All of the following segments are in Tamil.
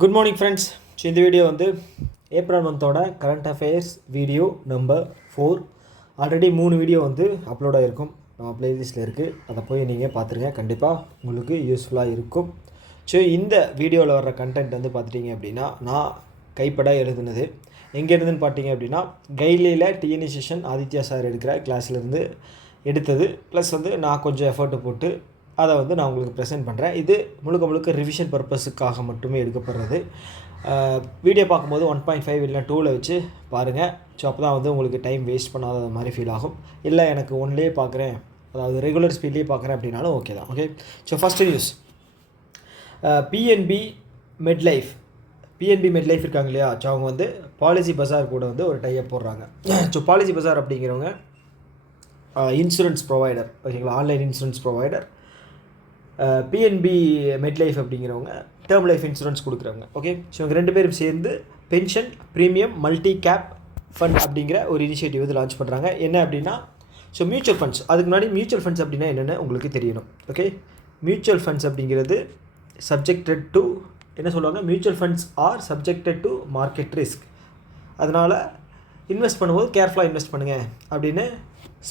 Good morning friends. ஸோ இந்த வீடியோ வந்து ஏப்ரல் மந்தோட current affairs video number 4. Already 3 video வந்து அப்லோட் ஆகிருக்கும், நம்ம ப்ளேலிஸ்ட்டில் இருக்குது. அதை போய் நீங்கள் பார்த்துருங்க, கண்டிப்பாக உங்களுக்கு யூஸ்ஃபுல்லாக இருக்கும். ஸோ இந்த வீடியோவில் வர்ற கண்டென்ட் வந்து பார்த்துட்டிங்க அப்படின்னா, நான் கைப்பட எழுதுனது எங்கே இருந்துன்னு பார்த்தீங்க அப்படின்னா, கைட்லியில் டிஎன்இ செஷன் ஆதித்யா சார் எடுக்கிற கிளாஸ்லேருந்து எடுத்தது. ப்ளஸ் வந்து நான் கொஞ்சம் எஃபர்ட்டு போட்டு அதை வந்து நான் உங்களுக்கு ப்ரெசென்ட் பண்ணுறேன். இது முழுக்க ரிவிஷன் பர்பஸுக்காக மட்டுமே எடுக்கப்படுறது. வீடியோ பார்க்கும்போது 1.5 இல்லைனா 2ல் வச்சு பாருங்கள். ஸோ அப்போ தான் வந்து உங்களுக்கு டைம் வேஸ்ட் பண்ணாத மாதிரி ஃபீல் ஆகும். இல்லை எனக்கு ஒன்லேயே பார்க்குறேன், அதாவது ரெகுலர் ஸ்பீட்லேயே பார்க்குறேன் அப்படின்னாலும் ஓகே தான். Okay, so first news, PNB MetLife இருக்காங்க இல்லையா? ஸோ அவங்க வந்து பாலிசி பஜார் கூட வந்து ஒரு டைப் போடுறாங்க. ஸோ பாலிசி பஜார் அப்படிங்கிறவங்க இன்சூரன்ஸ் ப்ரொவைடர், ஓகேங்களா, online insurance provider. PNB MetLife அப்படிங்கிறவங்க டேர்ம் லைஃப் இன்சூரன்ஸ் கொடுக்குறவங்க. ஓகே, ஸோ இவங்க 2 பேரும் சேர்ந்து pension premium multi cap fund அப்படிங்கிற ஒரு இனிஷியேட்டிவ் வந்து லான்ச் பண்ணுறாங்க. என்ன அப்படின்னா, ஸோ மியூச்சுவல் ஃபண்ட்ஸ். அதுக்கு முன்னாடி மியூச்சுவல் ஃபண்ட்ஸ் அப்படின்னா என்னென்னு உங்களுக்கு தெரியணும். ஓகே, மியூச்சுவல் ஃபண்ட்ஸ் அப்படிங்கிறது சப்ஜெக்டட் டு என்ன சொல்லுவாங்க, mutual funds R subjected to market risk. அதனால் இன்வெஸ்ட் பண்ணும்போது கேர்ஃபுல்லாக இன்வெஸ்ட் பண்ணுங்கள் அப்படின்னு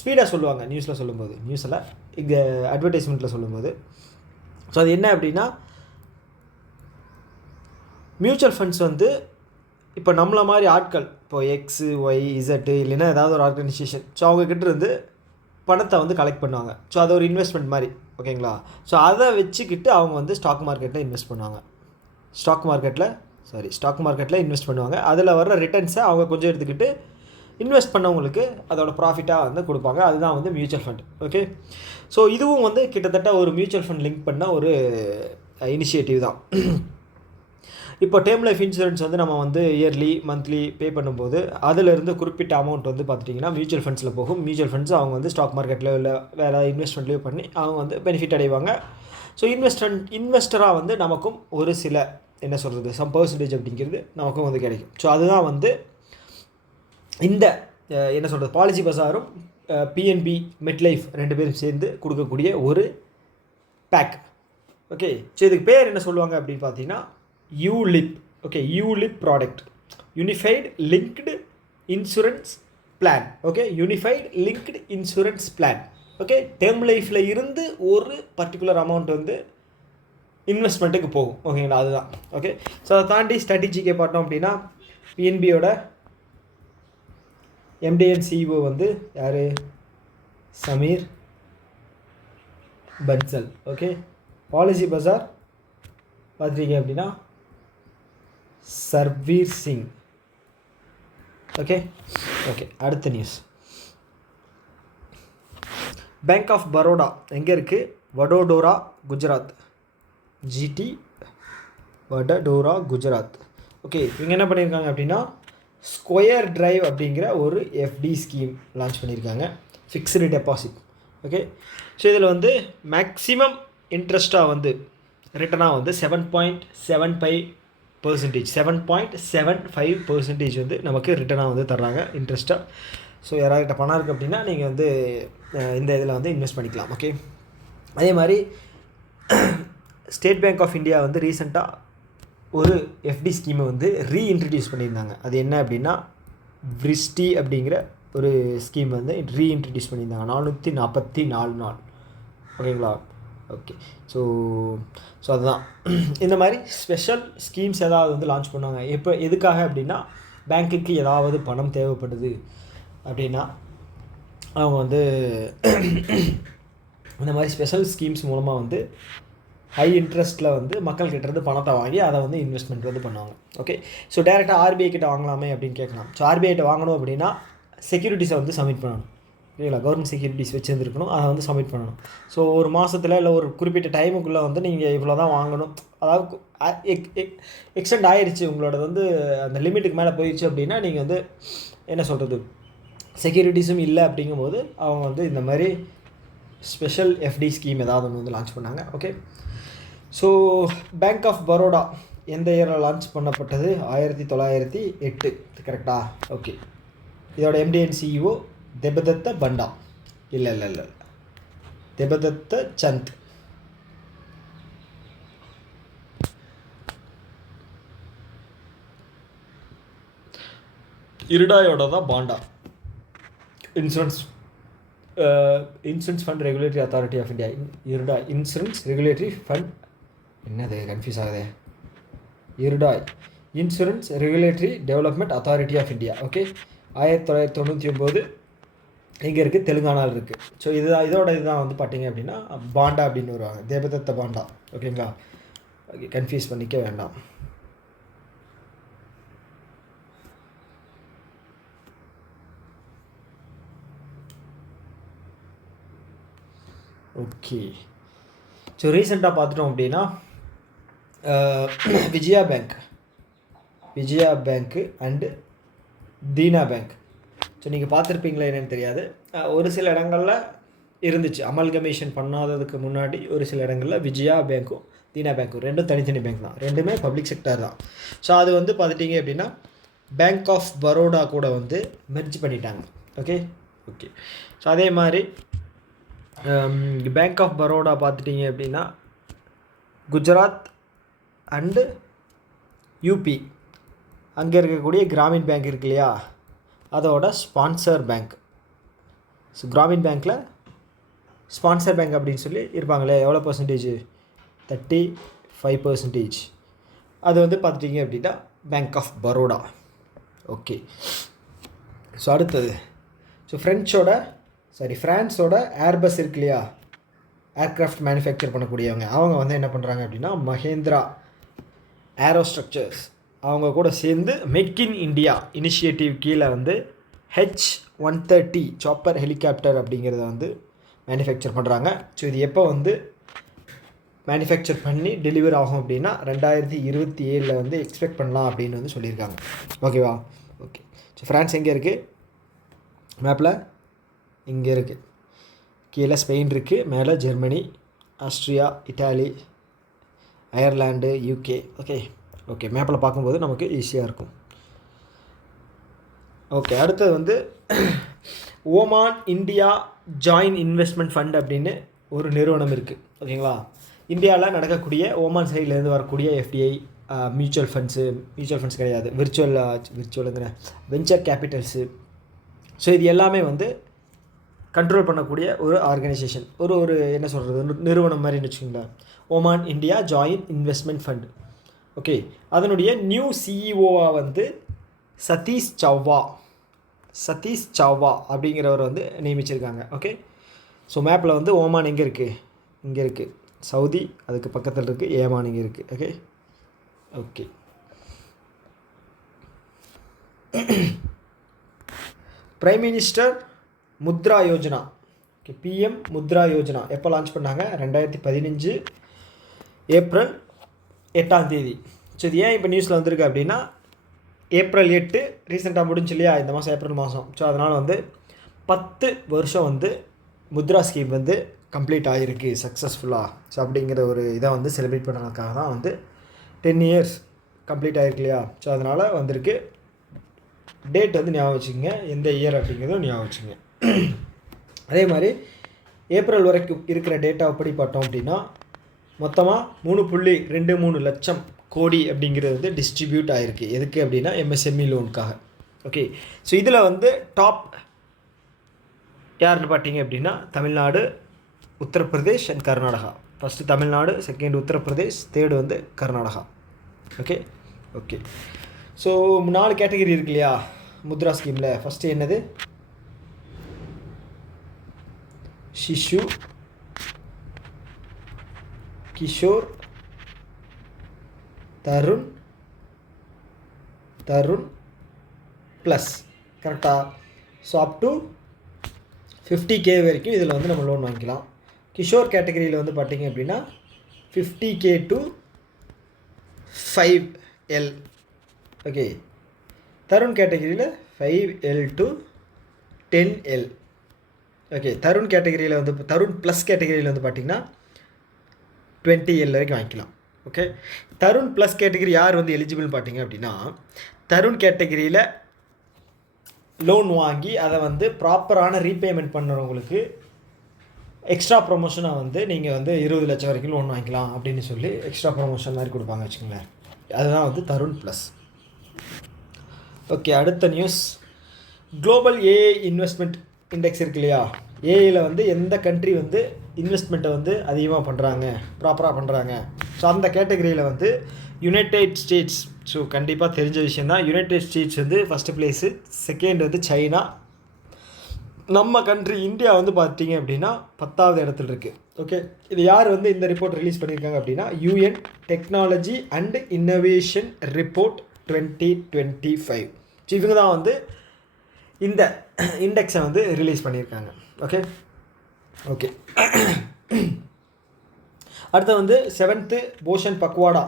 ஸ்பீடாக சொல்லுவாங்க நியூஸில் சொல்லும்போது, நியூஸில் இங்கே அட்வர்டைஸ்மெண்ட்டில் சொல்லும்போது. ஸோ அது என்ன அப்படின்னா, மியூச்சுவல் ஃபண்ட்ஸ் வந்து இப்போ நம்மளை மாதிரி ஆட்கள், இப்போ எக்ஸு ஒய் இசட்டு இல்லைன்னா ஏதாவது ஒரு ஆர்கனைசேஷன், ஸோ அவங்கக்கிட்ட இருந்து பணத்தை வந்து கலெக்ட் பண்ணுவாங்க. ஸோ அது ஒரு இன்வெஸ்ட்மெண்ட் மாதிரி, ஓகேங்களா. ஸோ அதை வச்சுக்கிட்டு அவங்க வந்து ஸ்டாக் மார்க்கெட்டில் இன்வெஸ்ட் பண்ணுவாங்க. ஸ்டாக் மார்க்கெட்டில் இன்வெஸ்ட் பண்ணுவாங்க. அதில் வர்ற ரிட்டர்ன்ஸை அவங்க கொஞ்சம் எடுத்துக்கிட்டு இன்வெஸ்ட் பண்ணவங்களுக்கு அதோட ப்ராஃபிட்டாக வந்து கொடுப்பாங்க. அதுதான் வந்து மியூச்சுவல் ஃபண்ட். ஓகே, ஸோ இதுவும் வந்து கிட்டத்தட்ட ஒரு மியூச்சுவல் ஃபண்ட் லிங்க் பண்ண ஒரு இனிஷியேட்டிவ் தான். இப்போ டேர்ம் லைஃப் இன்சூரன்ஸ் வந்து நம்ம வந்து இயர்லி மந்த்லி பே பண்ணும்போது அதிலிருந்து குறிப்பிட்ட அமௌண்ட் வந்து பார்த்துட்டிங்கன்னா மியூச்சுவல் ஃபண்ட்ஸில் போகும். மியூச்சுவல் ஃபண்ட்ஸ் அவங்க வந்து ஸ்டாக் மார்க்கெட்டில் இல்லை வேறு இன்வெஸ்ட்மெண்ட்லேயோ பண்ணி அவங்க வந்து பெனிஃபிட் அடைவாங்க. ஸோ இன்வெஸ்டராக வந்து நமக்கும் ஒரு சில என்ன சொல்கிறது, சம் பர்சன்டேஜ் அப்படிங்கிறது நமக்கும் வந்து கிடைக்கும். ஸோ அதுதான் வந்து இந்த என்ன சொல்கிறது, பாலிசி பஜாரும் பிஎன்பி மெட்லைஃப் 2 பேரும் சேர்ந்து கொடுக்கக்கூடிய ஒரு பேக். ஓகே, ஸோ இதுக்கு பேர் என்ன சொல்லுவாங்க அப்படின்னு பார்த்தீங்கன்னா ULIP. Okay, ULIP product, unified linked insurance plan. Okay, unified linked insurance plan. Okay, term லைஃப்பில் இருந்து ஒரு பர்டிகுலர் அமௌண்ட் வந்து இன்வெஸ்ட்மெண்ட்டுக்கு போகும், ஓகேங்களா, அதுதான். ஓகே, ஸோ அதை தாண்டி ஸ்ட்ராட்டஜிக்கே பார்த்தோம் அப்படின்னா பிஎன்பியோட எம்டிஎன் சிஇஓ வந்து யார், சமீர் பன்சல். ஓகே, பாலிசி பஜார் பார்த்துட்டீங்க அப்படின்னா சர்வீர் சிங். ஓகே, அடுத்த நியூஸ், பேங்க் ஆஃப் பரோடா எங்கே இருக்குது, வடோடோரா குஜராத். ஜிடி வடோடோரா குஜராத். ஓகே, இவங்க என்ன பண்ணியிருக்காங்க அப்படின்னா ஸ்கொயர் டிரைவ் அப்படிங்கிற ஒரு எஃப்டி ஸ்கீம் லான்ச் பண்ணியிருக்காங்க, ஃபிக்ஸ்டு டெபாசிட். ஓகே, ஸோ இதில் வந்து மேக்ஸிமம் இன்ட்ரெஸ்ட்டாக வந்து ரிட்டனாக வந்து 7.75% வந்து நமக்கு ரிட்டனாக வந்து தர்றாங்க இன்ட்ரெஸ்ட்டாக. ஸோ யாராகிட்ட பணம் இருக்குது அப்படின்னா நீங்கள் வந்து இந்த இதில் வந்து இன்வெஸ்ட் பண்ணிக்கலாம். ஓகே, அதே மாதிரி ஸ்டேட் பேங்க் ஆஃப் இந்தியா வந்து ரீசெண்டாக ஒரு எஃப்டி ஸ்கீமை வந்து ரீஇன்ட்ரடியூஸ் பண்ணியிருந்தாங்க. அது என்ன அப்படின்னா விரிஷ்டி அப்படிங்கிற ஒரு ஸ்கீம் வந்து ரீஇன்ட்ரடியூஸ் பண்ணியிருந்தாங்க 444 நாள். ஓகேங்களா, ஓகே, ஸோ அதுதான் இந்த மாதிரி ஸ்பெஷல் ஸ்கீம்ஸ் ஏதாவது வந்து லான்ச் பண்ணுவாங்க. எப்போ எதுக்காக அப்படின்னா பேங்க்குக்கு ஏதாவது பணம் தேவைப்படுது அப்படின்னா அவங்க வந்து இந்த மாதிரி ஸ்பெஷல் ஸ்கீம்ஸ் மூலமாக வந்து ஹை இன்ட்ரெஸ்ட்டில் வந்து மக்கள்கிட்ட இருந்து பணத்தை வாங்கி அதை வந்து இன்வெஸ்ட்மெண்ட் வந்து பண்ணுவாங்க. ஓகே, ஸோ டேரெக்டாக ஆர்பிஐ கிட்ட வாங்கலாமே அப்படின்னு கேட்கலாம். ஸோ ஆர்பிஐ வாங்கணும் அப்படின்னா செக்யூரிட்டிஸை வந்து சப்மிட் பண்ணணும், இல்லைங்களா, கவர்மெண்ட் செக்யூரிட்டிஸ் வச்சுருந்துருக்கணும், அதை வந்து சப்மிட் பண்ணணும். ஸோ ஒரு மாதத்தில் இல்லை ஒரு குறிப்பிட்ட டைமுக்குள்ளே வந்து நீங்கள் இவ்வளோ தான் வாங்கணும், அதாவது எக்ஸ்டெண்ட் ஆயிடுச்சு உங்களோட வந்து அந்த லிமிட்டுக்கு மேலே போயிடுச்சு அப்படின்னா நீங்கள் வந்து என்ன சொல்கிறது, செக்யூரிட்டிஸும் இல்லை அப்படிங்கும்போது அவங்க வந்து இந்த மாதிரி ஸ்பெஷல் எஃப்டி ஸ்கீம் ஏதாவது ஒன்று வந்து லான்ச் பண்ணாங்க. Okay, so Bank of Baroda எந்த இயரில் லான்ச் பண்ணப்பட்டது, 1908, கரெக்டா? ஓகே, இதோட எம்டிஎன் சிஇஓ தேபதத்த பண்டா, இல்லை தேபதத்த சந்த். இருடாயோட தான் பாண்டா. Insurance fund regulatory authority of India. IRDA insurance regulatory fund, என்னது கன்ஃபியூஸ் ஆகுது, IRDAI insurance regulatory development authority of India. Okay, 1999 இங்கே இருக்குது, தெலுங்கானாவில் இருக்குது. ஸோ இதுதான் வந்து பார்த்தீங்க அப்படின்னா பாண்டா அப்படின்னு வருவாங்க, தேவதத்த பாண்டா. ஓகேங்களா, ஓகே, கன்ஃபியூஸ் பண்ணிக்க வேண்டாம். ஓகே, ஸோ ரீசெண்டாக பார்த்துட்டோம் அப்படின்னா விஜயா பேங்க்கு அண்டு தீனா பேங்க். ஸோ நீங்கள் பார்த்துருப்பீங்களா என்னென்னு தெரியாது, ஒரு சில இடங்களில் இருந்துச்சு, அமல்கமேஷன் பண்ணாததுக்கு முன்னாடி ஒரு சில இடங்களில் விஜயா பேங்க்கும் தீனா பேங்க்கும் ரெண்டும் தனித்தனி பேங்க் தான், ரெண்டுமே பப்ளிக் செக்டர் தான். ஸோ அது வந்து பார்த்துட்டிங்க அப்படின்னா பேங்க் ஆஃப் பரோடா கூட வந்து மெர்ஜ் பண்ணிட்டாங்க. ஓகே, ஸோ அதே மாதிரி பேங்க் ஆஃப் பரோடா பார்த்துட்டிங்க அப்படின்னா குஜராத் அண்டு யூபி அங்கே இருக்கக்கூடிய கிராமின் பேங்க் இருக்கு இல்லையா, அதோட ஸ்பான்சர் பேங்க். ஸோ கிராமின் பேங்க்கில் ஸ்பான்சர் பேங்க் அப்படின்னு சொல்லி இருப்பாங்களே, எவ்வளோ பர்சன்டேஜ், 35%. அது வந்து பார்த்துட்டிங்க அப்படின்னா bank of Baroda. Okay, so அடுத்தது, ஸோ ஃப்ரான்ஸோட ஏர்பஸ் இருக்கு இல்லையா, ஏர்க்ராஃப்ட் மேனுஃபேக்சர் பண்ணக்கூடியவங்க, அவங்க வந்து என்ன பண்ணுறாங்க அப்படின்னா மஹேந்திரா ஏரோஸ்ட்ரக்சர்ஸ் அவங்க கூட சேர்ந்து மேக் இன் இண்டியா இனிஷியேட்டிவ் கீழே வந்து H-130 சாப்பர் ஹெலிகாப்டர் அப்படிங்கிறத வந்து மேனுஃபேக்சர் பண்ணுறாங்க. ஸோ இது எப்போ வந்து மேனுஃபேக்சர் பண்ணி டெலிவர் ஆகும் அப்படின்னா 2027 வந்து எக்ஸ்பெக்ட் பண்ணலாம் அப்படின்னு வந்து சொல்லியிருக்காங்க. ஓகேவா, ஓகே. ஸோ ஃப்ரான்ஸ் எங்கே இருக்குது மேப்பில், இங்கே இருக்குது, கீழே ஸ்பெயின் இருக்குது, மேலே Germany, Austria, Italy, Ireland, UK. Okay, மேப்பில் பார்க்கும்போது நமக்கு ஈஸியாக இருக்கும். ஓகே, அடுத்தது வந்து Oman India joint investment fund அப்படின்னு ஒரு நிறுவனம் இருக்குது. ஓகேங்களா, இந்தியாவில் நடக்கக்கூடிய ஓமான் சைட்லேருந்து வரக்கூடிய எஃப்டிஐ மியூச்சுவல் ஃபண்ட்ஸ் கிடையாது, விர்ச்சுவலுங்கிற வெஞ்சர் கேபிட்டல்ஸு. ஸோ இது எல்லாமே வந்து கண்ட்ரோல் பண்ணக்கூடிய ஒரு ஆர்கனைசேஷன், ஒரு என்ன சொல்கிறது, நிறுவனம் மாதிரின்னு வச்சுக்கோங்களேன். Oman India joint investment fund. Okay, அதனுடைய நியூ சிஇஓவாக வந்து சதீஷ் சவ்வா அப்படிங்கிறவர் வந்து நியமிச்சிருக்காங்க. ஓகே, ஸோ மேப்பில் வந்து ஓமான் எங்கே இருக்குது, இங்கே இருக்குது, சவுதி அதுக்கு பக்கத்தில் இருக்குது, ஏமான் இங்கே இருக்குது. Okay, prime minister Mudra Yojana. PM Mudra Yojana எப்போ லான்ச் பண்ணாங்க, 2015 ஏப்ரல் 8. ஸோ இது ஏன் இப்போ நியூஸில் வந்திருக்கு அப்படின்னா ஏப்ரல் 8 ரீசெண்டாக முடிஞ்சு இல்லையா, இந்த மாதம் ஏப்ரல் மாதம். ஸோ அதனால் வந்து 10 வருஷம் வந்து முத்ரா ஸ்கீம் வந்து கம்ப்ளீட் ஆகிருக்கு சக்ஸஸ்ஃபுல்லாக. ஸோ அப்படிங்கிற ஒரு இதை வந்து செலிப்ரேட் பண்ணுறதுக்காக தான் வந்து 10 இயர்ஸ் கம்ப்ளீட் ஆகிருக்கு இல்லையா. ஸோ அதனால் வந்திருக்கு. டேட் வந்து ஞாபகம் வச்சுக்கோங்க, எந்த இயர் அப்படிங்கிறதும் ஞாபகம் வச்சுங்க. அதே மாதிரி ஏப்ரல் வரைக்கும் இருக்கிற டேட்டா எப்படி பார்த்தோம் அப்படின்னா மொத்தமாக 3.23 லட்சம் கோடி அப்படிங்கிறது வந்து டிஸ்ட்ரிபியூட் ஆகிருக்கு. எதுக்கு அப்படின்னா எம்எஸ்எம்இ லோனுக்காக. ஓகே, ஸோ இதில் வந்து டாப் யாருன்னு பார்த்தீங்க அப்படின்னா Tamil Nadu, Uttar Pradesh and Karnataka. First Tamil Nadu, second Uttar Pradesh, third வந்து கர்நாடகா. ஓகே, ஸோ 4 கேட்டகரி இருக்கு இல்லையா முத்ரா ஸ்கீமில். ஃபஸ்ட்டு என்னது, சிஷு, கிஷோர், தருண் ப்ளஸ். கரெக்டாக? ஸோ அப் டு 50K வரைக்கும் இதில் வந்து நம்ம லோன் வாங்கிக்கலாம். கிஷோர் கேட்டகரியில் வந்து பார்த்திங்க அப்படின்னா 50K to 5L. Okay, Tarun கேட்டகரியில் 5L to 10L. Okay, Tarun கேட்டகரியில் வந்து தருண் ப்ளஸ் கேட்டகரியில் வந்து பார்த்திங்கன்னா 20L வரைக்கும் வாங்கிக்கலாம். ஓகே, தருண் ப்ளஸ் கேட்டகரி யார் வந்து எலிஜிபிள்னு பார்த்தீங்க அப்படின்னா தருண் கேட்டகரியில் லோன் வாங்கி அதை வந்து ப்ராப்பரான ரீபேமெண்ட் பண்ணுறவங்களுக்கு எக்ஸ்ட்ரா ப்ரொமோஷனாக வந்து நீங்கள் வந்து 20 லட்சம் வரைக்கும் லோன் வாங்கிக்கலாம் அப்படின்னு சொல்லி எக்ஸ்ட்ரா ப்ரொமோஷன் மாதிரி கொடுப்பாங்க வச்சுக்கோங்களேன். அதுதான் வந்து தருண் ப்ளஸ். ஓகே, அடுத்த news. Global AI investment index இருக்கு இல்லையா, ஏஐயில் வந்து எந்த கண்ட்ரி வந்து இன்வெஸ்ட்மெண்ட்டை வந்து அதிகமாக பண்ணுறாங்க, ப்ராப்பராக பண்ணுறாங்க. ஸோ அந்த கேட்டகரியில் வந்து யுனைடெட் ஸ்டேட்ஸ், ஸோ கண்டிப்பாக தெரிஞ்ச விஷயந்தான். யுனைடெட் ஸ்டேட்ஸ் வந்து ஃபஸ்ட்டு பிளேஸு, செகண்ட் வந்து சைனா. நம்ம கண்ட்ரி இந்தியா வந்து பார்த்தீங்க அப்படின்னா 10வது இடத்துல இருக்குது. ஓகே, இது யார் வந்து இந்த ரிப்போர்ட் ரிலீஸ் பண்ணியிருக்காங்க அப்படின்னா UN technology and innovation report 2025. So இவங்க தான் வந்து இந்த இண்டெக்ஸை வந்து ரிலீஸ் பண்ணியிருக்காங்க. ஓகே ஓகே அடுத்து வந்து 7th போஷன் பக்வாடா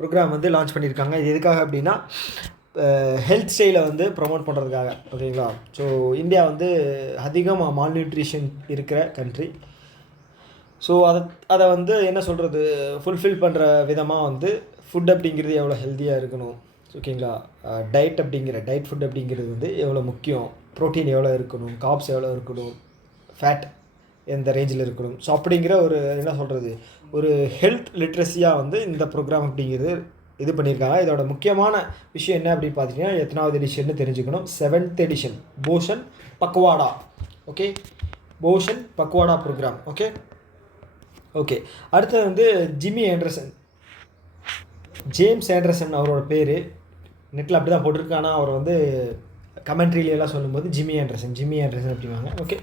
ப்ரோக்ராம் வந்து லான்ச் பண்ணியிருக்காங்க. இது எதுக்காக அப்படின்னா ஹெல்த் ஸ்டைலை வந்து ப்ரொமோட் பண்ணுறதுக்காக. ஓகேங்களா. ஸோ இந்தியா வந்து அதிகமாக மால்நியூட்ரிஷன் இருக்கிற கண்ட்ரி. ஸோ அதை வந்து என்ன சொல்கிறது, ஃபுல்ஃபில் பண்ணுற விதமாக வந்து ஃபுட் அப்படிங்கிறது எவ்வளோ ஹெல்த்தியாக இருக்கணும். ஓகேங்களா. டயட் ஃபுட் அப்படிங்கிறது வந்து எவ்வளோ முக்கியம், ப்ரோட்டீன் எவ்வளோ இருக்கணும், கார்ப்ஸ் எவ்வளோ இருக்கணும், ஃபேட் எந்த ரேஞ்சில் இருக்கணும். ஸோ அப்படிங்கிற ஒரு என்ன சொல்கிறது, ஒரு ஹெல்த் லிட்ரஸியாக வந்து இந்த ப்ரோக்ராம் அப்படிங்கிறது இது பண்ணியிருக்காங்க. இதோட முக்கியமான விஷயம் என்ன அப்படின்னு பார்த்தீங்கன்னா எத்தனாவது எடிஷன்னு தெரிஞ்சுக்கணும். 7th edition Poshan Pakhwada. Okay, Poshan Pakhwada programme. Okay okay அடுத்தது வந்து ஜேம்ஸ் ஆண்டர்சன் அவரோட பேர் நெட்டில் அப்படி தான் போட்டிருக்கானா, அவர் வந்து கமெண்ட்ரியிலலாம் சொல்லும்போது ஜிம்மி ஆண்டர்சன் அப்படிவாங்க. ஓகே,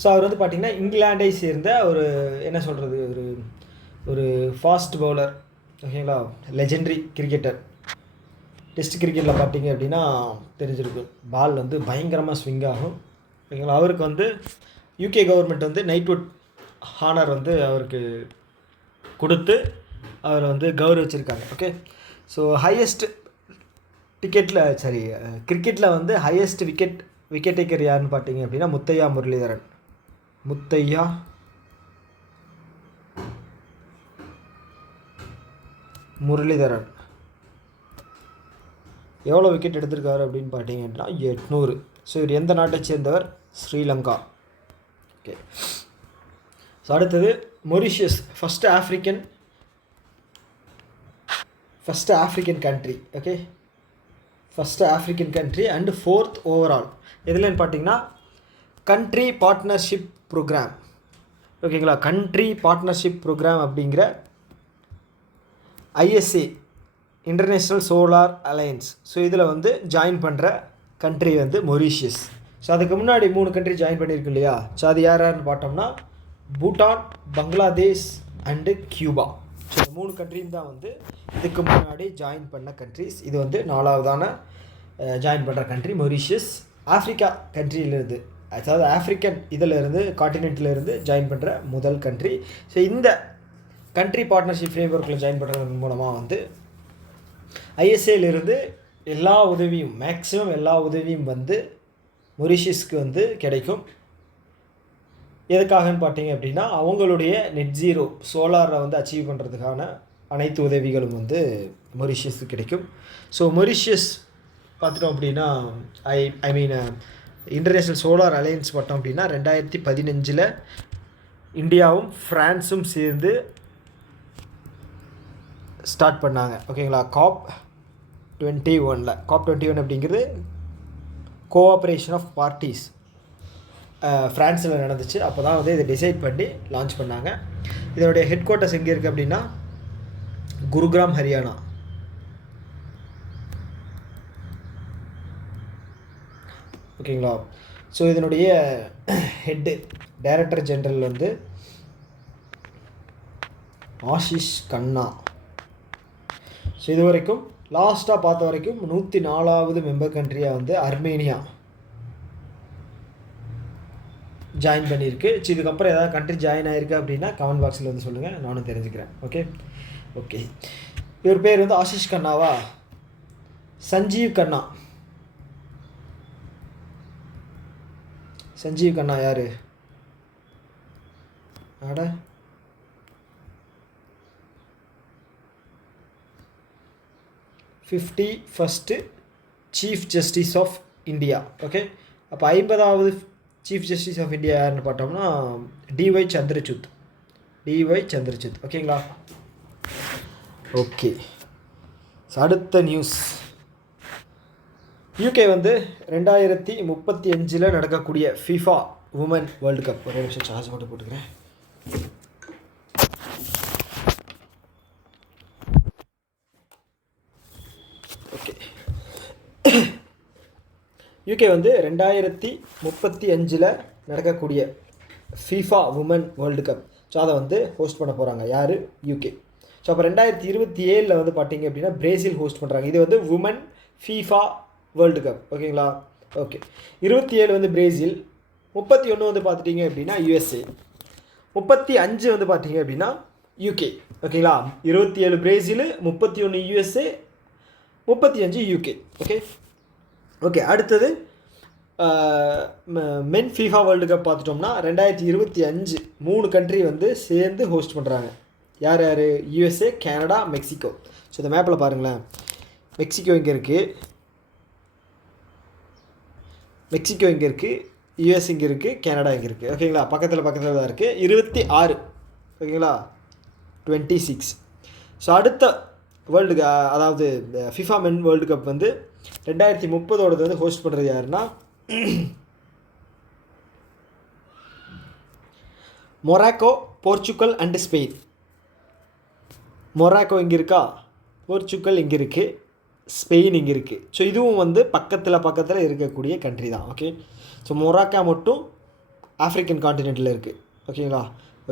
ஸோ அவர் வந்து பார்த்திங்கன்னா இங்கிலாண்டை சேர்ந்த ஒரு என்ன சொல்கிறது, ஒரு ஃபாஸ்ட் பவுலர். ஓகேங்களா, லெஜெண்டரி கிரிக்கெட்டர். டெஸ்ட் கிரிக்கெட்டில் பார்த்தீங்க அப்படின்னா தெரிஞ்சிருக்கு, பால் வந்து பயங்கரமாக ஸ்விங் ஆகும். ஓகேங்களா, அவருக்கு வந்து யூகே கவர்மெண்ட் வந்து நைட்வுட் ஹானர் வந்து அவருக்கு கொடுத்து அவரை வந்து கௌரவிச்சிருக்காங்க. ஓகே, ஸோ ஹையஸ்ட் கிரிக்கெட்டில் வந்து ஹையஸ்ட் விக்கெட் டேக்கர் யாருன்னு பார்த்தீங்க அப்படின்னா முத்தையா முரளிதரன் எவ்வளோ விக்கெட் எடுத்திருக்காரு அப்படின்னு பார்த்தீங்க அப்படின்னா 800. ஸோ இவர் எந்த நாட்டை சேர்ந்தவர், ஸ்ரீலங்கா. ஓகே, ஸோ அடுத்தது Mauritius, first African country. Okay, first African country and 4th overall. எதுலன்னு பார்த்தீங்கன்னா கண்ட்ரி பார்ட்னர்ஷிப் ப்ரோக்ராம். ஓகேங்களா, கண்ட்ரி பார்ட்னர்ஷிப் ப்ரோக்ராம் அப்படிங்கிற ISA, international solar alliance. So இதில் வந்து ஜாயின் பண்ணுற கண்ட்ரி வந்து மொரிஷியஸ். ஸோ அதுக்கு முன்னாடி 3 கண்ட்ரி ஜாயின் பண்ணியிருக்கு இல்லையா. ஸோ அது யாருன்னு பார்த்தோம்னா Bhutan, Bangladesh and Cuba. So இந்த 3 கண்ட்ரியும் தான் வந்து இதுக்கு முன்னாடி ஜாயின் பண்ண கண்ட்ரிஸ். இது வந்து 4வதான ஜாயின் பண்ணுற கண்ட்ரி மொரிஷியஸ். ஆஃப்ரிக்கா கண்ட்ரியிலேருந்து, அதாவது ஆஃப்ரிக்கன் இதிலேருந்து காண்டினென்ட்லேருந்து ஜாயின் பண்ணுற முதல் கண்ட்ரி. ஸோ இந்த கண்ட்ரி பார்ட்னர்ஷிப் ஃப்ரேம்வொர்க்கில் ஜாயின் பண்ணுறது மூலமாக வந்து ஐஎஸ்ஏலேருந்து மேக்ஸிமம் எல்லா உதவியும் வந்து மொரிஷியஸ்க்கு வந்து கிடைக்கும். எதுக்காகன்னு பார்த்தீங்க அப்படின்னா அவங்களுடைய நெட் ஜீரோ சோலாரை வந்து அச்சீவ் பண்ணுறதுக்கான அனைத்து உதவிகளும் வந்து மொரிஷியஸுக்கு கிடைக்கும். ஸோ மொரிஷியஸ் பார்த்துட்டோம் அப்படின்னா ஐ மீன் இன்டர்நேஷ்னல் சோலார் அலையன்ஸ் பார்த்தோம் அப்படின்னா 2015 இந்தியாவும் ஃப்ரான்ஸும் சேர்ந்து ஸ்டார்ட் பண்ணாங்க. ஓகேங்களா, COP21 அப்படிங்கிறது கோஆப்ரேஷன் ஆஃப் பார்ட்டிஸ் ஃப்ரான்ஸில் நடந்துச்சு. அப்போ தான் வந்து இதை டிசைட் பண்ணி லான்ச் பண்ணாங்க. இதனுடைய ஹெட் குவார்ட்டர்ஸ் எங்கே இருக்குது அப்படின்னா குருகிராம், ஹரியானா. ஓகேங்களா, ஸோ இதனுடைய டைரக்டர் ஜெனரல் வந்து ஆஷிஷ் கண்ணா. ஸோ இது வரைக்கும் லாஸ்ட்டாக பார்த்த வரைக்கும் 104வது மெம்பர் கண்ட்ரியாக வந்து அர்மேனியா ஜாயின் பண்ணியிருக்கு. ஸோ இதுக்கப்புறம் ஏதாவது கண்ட்ரி ஜாயின் ஆகிருக்கு அப்படின்னா கமெண்ட் பாக்ஸில் வந்து சொல்லுங்கள், நானும் தெரிஞ்சுக்கிறேன். ஓகே இவர் பேர் வந்து ஆஷிஷ் கண்ணாவா, சஞ்சீவ் கண்ணா யார்? 51st chief justice of India. Okay, அப்போ 50வது சீஃப் ஜஸ்டிஸ் ஆஃப் இந்தியா யாருன்னு பார்த்தோம்னா டிஒய் சந்திரசூட். ஓகேங்களா. ஓகே, அடுத்த நியூஸ். யூகே வந்து 2035 நடக்கக்கூடிய ஃபிஃபா உமன் வேர்ல்டு கப். ஒரே நிமிஷம் சார்ஜ் மட்டும் போட்டுக்கிறேன். ஓகே, யூகே வந்து 2035 நடக்கக்கூடிய FIFA women world cup. So அதை வந்து ஹோஸ்ட் பண்ண போகிறாங்க. யார்? யூகே. ஸோ அப்போ 2027 வந்து பார்த்தீங்க அப்படின்னா பிரேசில் ஹோஸ்ட் பண்ணுறாங்க. இது வந்து உமன் ஃபீஃபா வேர்ல்டு கப். ஓகேங்களா? ஓகே, 27 வந்து பிரேசில், 31 வந்து பார்த்துட்டிங்க அப்படின்னா யூஎஸ்ஏ, 35 வந்து பார்த்தீங்க அப்படின்னா யூகே. ஓகேங்களா? 27 Brazil, 31 USA, 35 UK. Okay okay அடுத்தது மென் ஃபீஃபா வேர்ல்டு கப் பார்த்துட்டோம்னா 2025 3 கண்ட்ரி வந்து சேர்ந்து ஹோஸ்ட் பண்ணுறாங்க. யார் யார்? USA, Canada, Mexico. ஸோ இந்த மேப்பில் பாருங்களேன், மெக்சிகோ இங்கே இருக்குது, யூஎஸ் இங்கே இருக்குது, கனடா இங்கே இருக்குது. ஓகேங்களா? பக்கத்தில் தான் இருக்குது. 26 ஓகேங்களா? 26. ஸோ அடுத்த வேர்ல்டு அதாவது ஃபிஃபா மென் வேர்ல்டு கப் வந்து 2030 வந்து ஹோஸ்ட் பண்ணுறது யாருன்னா Morocco, Portugal and Spain. Morocco இங்கே இருக்கா, போர்ச்சுகல் இங்கே இருக்குது, ஸ்பெயின் இங்கே இருக்குது. ஸோ இதுவும் வந்து பக்கத்தில் இருக்கக்கூடிய கண்ட்ரி தான். ஓகே, ஸோ மொராக்கா மட்டும் ஆஃப்ரிக்கன் காண்டினென்ட்டில் இருக்குது. ஓகேங்களா?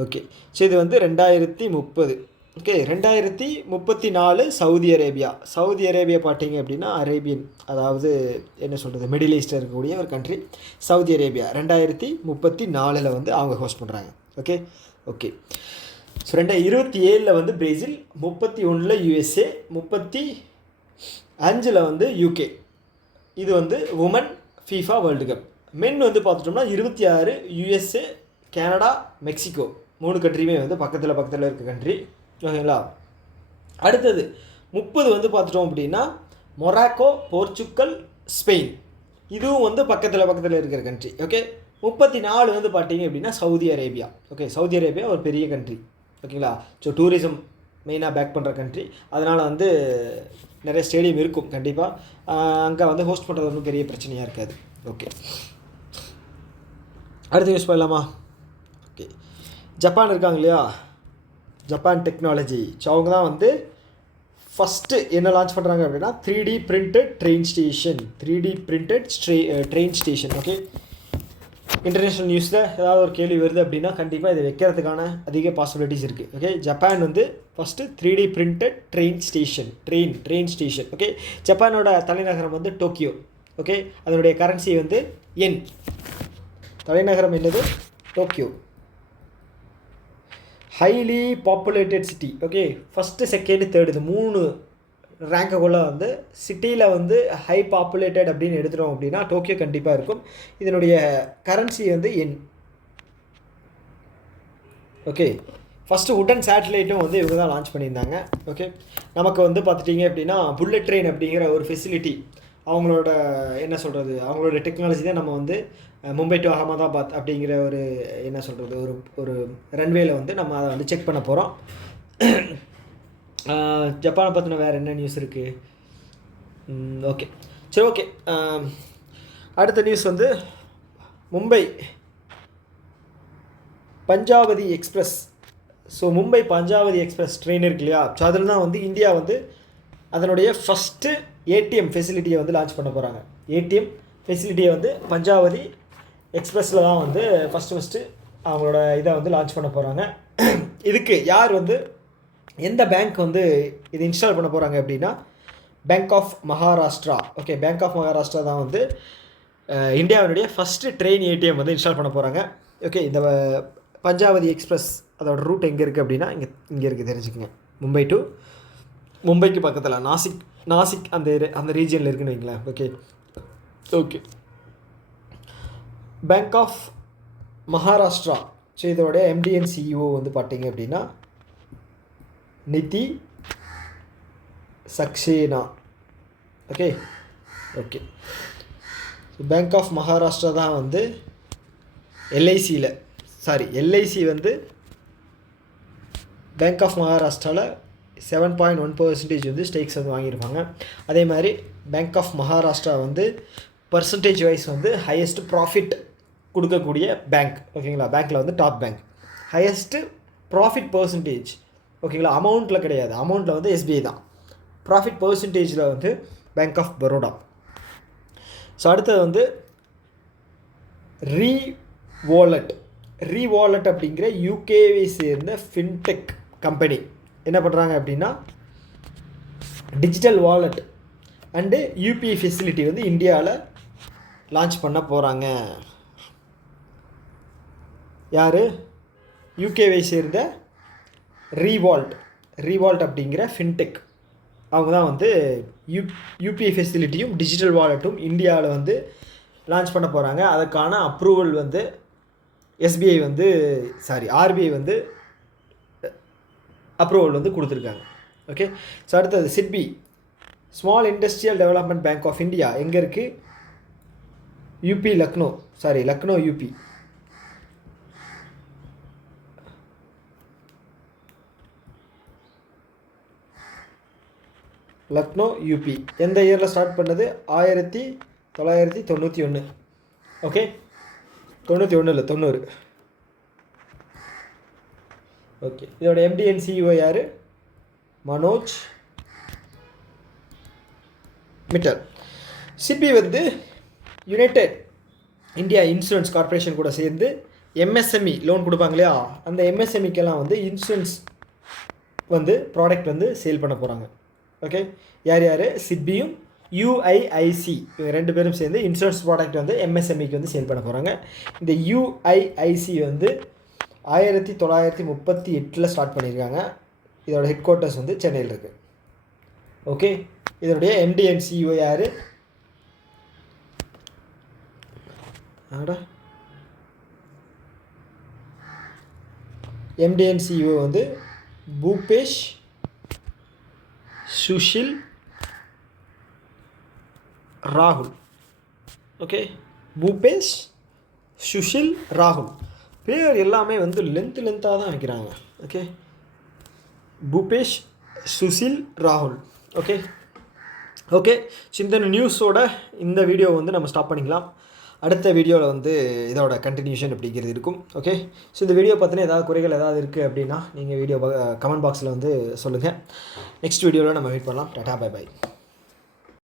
ஓகே, ஸோ இது வந்து 2030. ஓகே, 2034 சவுதி அரேபியா பார்த்தீங்க அப்படின்னா அரேபியன், அதாவது என்ன சொல்கிறது, மிடில் ஈஸ்டில் இருக்கக்கூடிய ஒரு கண்ட்ரி சவுதி அரேபியா. 2034 வந்து அவங்க ஹோஸ்ட் பண்ணுறாங்க. ஓகே ஓகே ஸோ 2027 வந்து பிரேசில், 31 யூஎஸ்ஏ, 35 வந்து யூகே. இது வந்து உமன் ஃபீஃபா வேர்ல்டு கப். மென் வந்து பார்த்துட்டோம்னா 26 யூஎஸ்ஏ, கனடா, மெக்சிகோ. 3 கண்ட்ரியுமே வந்து பக்கத்தில் இருக்க கண்ட்ரி. ஓகேங்களா? அடுத்தது 30 வந்து பார்த்துட்டோம் அப்படின்னா மொராக்கோ, போர்ச்சுகல், ஸ்பெயின். இதுவும் வந்து பக்கத்தில் இருக்கிற கண்ட்ரி. ஓகே, 34 வந்து பார்த்தீங்க அப்படின்னா Saudi Arabia. Okay, Saudi Arabia ஒரு பெரிய கண்ட்ரி. ஓகேங்களா? ஸோ டூரிசம் மெயினாக பேக் பண்ணுற கண்ட்ரி, அதனால் வந்து நிறைய ஸ்டேடியம் இருக்கும் கண்டிப்பாக. அங்கே வந்து ஹோஸ்ட் பண்ணுறது ஒன்றும் பெரிய பிரச்சனையாக இருக்காது. ஓகே, அடுத்து யூஸ் பண்ணலாமா? ஓகே, ஜப்பான் இருக்காங்க இல்லையா, ஜப்பான் டெக்னாலஜி. ஸோ அவங்க தான் வந்து ஃபஸ்ட்டு என்ன லான்ச் பண்ணுறாங்க அப்படின்னா 3D printed train station. Okay, international நியூஸில் ஏதாவது ஒரு கேள்வி வருது அப்படின்னா கண்டிப்பாக இதை வைக்கிறதுக்கான அதிக பாசிபிலிட்டிஸ் இருக்குது. ஓகே, ஜப்பான் வந்து first 3D printed train station. Okay, ஜப்பானோட தலைநகரம் வந்து டோக்கியோ. ஓகே, அதனுடைய கரன்சி வந்து என். தலைநகரம் என்னது? Tokyo. Highly populated city. Okay, first, second, third இது 3 ரேங்குக்குள்ளே வந்து சிட்டியில் வந்து ஹை பாப்புலேட்டட் அப்படின்னு எடுத்துட்டோம் அப்படின்னா டோக்கியோ கண்டிப்பாக இருக்கும். இதனுடைய கரன்சி வந்து என். ஓகே, ஃபஸ்ட்டு உடன் சேட்டலைட்டும் வந்து இவங்க தான் லான்ச் பண்ணியிருந்தாங்க. ஓகே, நமக்கு வந்து பார்த்துட்டிங்க அப்படின்னா புல்லட் ட்ரெயின் அப்படிங்கிற ஒரு ஃபெசிலிட்டி, அவங்களோட என்ன சொல்கிறது, அவங்களோட டெக்னாலஜி தான் நம்ம வந்து மும்பை டு அகமதாபாத் அப்படிங்கிற ஒரு என்ன சொல்கிறது ஒரு ரன்வேல வந்து நம்ம அதை வந்து செக் பண்ண போகிறோம். ஜப்பானை பற்றின வேறு என்ன நியூஸ் இருக்குது? ஓகே, சரி, ஓகே. அடுத்த நியூஸ் வந்து Mumbai Panchavati express. So Mumbai Panchavati express train இருக்கு இல்லையா, ஸோ அதில் தான் வந்து இந்தியா வந்து அதனுடைய ஃபஸ்ட்டு ஏடிஎம் ஃபெசிலிட்டியை வந்து லான்ச் பண்ண போகிறாங்க. ஏடிஎம் ஃபெசிலிட்டியை வந்து பஞ்சாவதி எக்ஸ்பிரஸில் தான் வந்து ஃபஸ்ட்டு அவங்களோட இதை வந்து லான்ச் பண்ண போகிறாங்க. இதுக்கு யார் வந்து எந்த பேங்க் வந்து இது இன்ஸ்டால் பண்ண போகிறாங்க அப்படின்னா bank of Maharashtra. Okay, bank of Maharashtra தான் வந்து இந்தியாவினுடைய ஃபஸ்ட்டு ட்ரெயின் ஏடிஎம் வந்து இன்ஸ்டால் பண்ண போகிறாங்க. ஓகே, இந்த பஞ்சாவதி எக்ஸ்பிரஸ் அதோட ரூட் எங்கே இருக்குது அப்படின்னா இங்கே இருக்குது, தெரிஞ்சுக்கங்க. மும்பைக்கு பக்கத்தில் நாசிக் அந்த ரீஜியனில் இருக்குன்னு வைங்களேன். Okay okay bank of Maharashtra. So இதோட எம்டிஎன் சிஇஓ வந்து பார்த்தீங்க அப்படின்னா Nidhi Saxena. Okay okay bank of Maharashtra தான் வந்து எல்ஐசி வந்து பேங்க் ஆஃப் மகாராஷ்டிராவில் 7.1% வந்து ஸ்டேக்ஸ் வந்து வாங்கியிருப்பாங்க. அதே மாதிரி பேங்க் ஆஃப் மகாராஷ்டிரா வந்து பர்சன்டேஜ் வைஸ் வந்து ஹையஸ்ட் ப்ராஃபிட் கொடுக்கக்கூடிய பேங்க். ஓகேங்களா, பேங்க்கில் வந்து top bank. Highest profit percentage, ஓகேங்களா, அமௌண்ட்டில் கிடையாது, அமௌண்ட்டில் வந்து எஸ்பிஐ தான். ப்ராஃபிட் பர்சன்டேஜில் வந்து பேங்க் ஆஃப் பரோடா. ஸோ அடுத்தது வந்து ரீவாலெட் அப்படிங்கிற யூகேவை சேர்ந்த ஃபின்டெக் கம்பெனி என்ன பண்ணுறாங்க அப்படின்னா digital wallet and UPI facility வந்து இந்தியாவில் லான்ச் பண்ண போகிறாங்க. யார்? யூகேவை சேர்ந்த ரீவால்ட் அப்படிங்கிற ஃபின்டெக். அவங்க தான் வந்து யூபிஐ ஃபெசிலிட்டியும் டிஜிட்டல் வாலெட்டும் இந்தியாவில் வந்து லான்ச் பண்ண போகிறாங்க. அதுக்கான அப்ரூவல் வந்து ஆர்பிஐ வந்து அப்ரூவல் வந்து கொடுத்துருக்காங்க. ஓகே. ஸோ அடுத்தது SIDBI, small industrial development bank of India எங்கே இருக்குது? லக்னோ யூபி. லக்னோ யூபி எந்த இயரில் ஸ்டார்ட் பண்ணது? 1991. ஓகே, 90. ஓகே. இதோட எம்டி அண்ட் சிஇஓ யார்? மனோஜ் மிட்டல். சிபி வந்து யுனைடெட் இந்தியா இன்சூரன்ஸ் கார்பரேஷன் கூட சேர்ந்து எம்எஸ்எம்இ லோன் கொடுப்பாங்க இல்லையா, அந்த எம்எஸ்எம்இக்கெல்லாம் வந்து இன்சூரன்ஸ் வந்து ப்ராடக்ட் வந்து சேல் பண்ண போகிறாங்க. ஓகே. யார்? சிட்பியும் யூஐஐசி இவங்க 2 பேரும் சேர்ந்து இன்சூரன்ஸ் ப்ராடக்ட் வந்து எம்எஸ்எம்இக்கு வந்து சேல் பண்ண போகிறாங்க. இந்த யூஐஐசி வந்து 1938 ஸ்டார்ட் பண்ணியிருக்காங்க. இதோட ஹெட் குவார்ட்டர்ஸ் வந்து சென்னையில் இருக்குது. ஓகே. இதனுடைய எம்டி அண்ட் சிஇஓ யார்? எம்டி அண்ட் சிஇஓ வந்து பூபேஷ் சுஷில் ராகுல். ஓகே. பூபேஷ் சுஷில் ராகுல் பேர் எல்லாமே வந்து லென்த்தாக தான் வைக்கிறாங்க. ஓகே. பூபேஷ் சுஷில் ராகுல். ஓகே. ஸோ இந்த நியூஸோட இந்த வீடியோ வந்து நம்ம ஸ்டாப் பண்ணிக்கலாம். அடுத்த வீடியோவில் வந்து இதோட கண்டினியூஷன் அப்படிங்கிறது இருக்கும். ஓகே. ஸோ இந்த வீடியோ பார்த்தினா ஏதாவது குறைகள் ஏதாவது இருக்குது அப்படின்னா நீங்கள் வீடியோ கமெண்ட் பாக்ஸில் வந்து சொல்லுங்கள். நெக்ஸ்ட் வீடியோவில் நம்ம வெயிட் பண்ணலாம். டாடா, பை.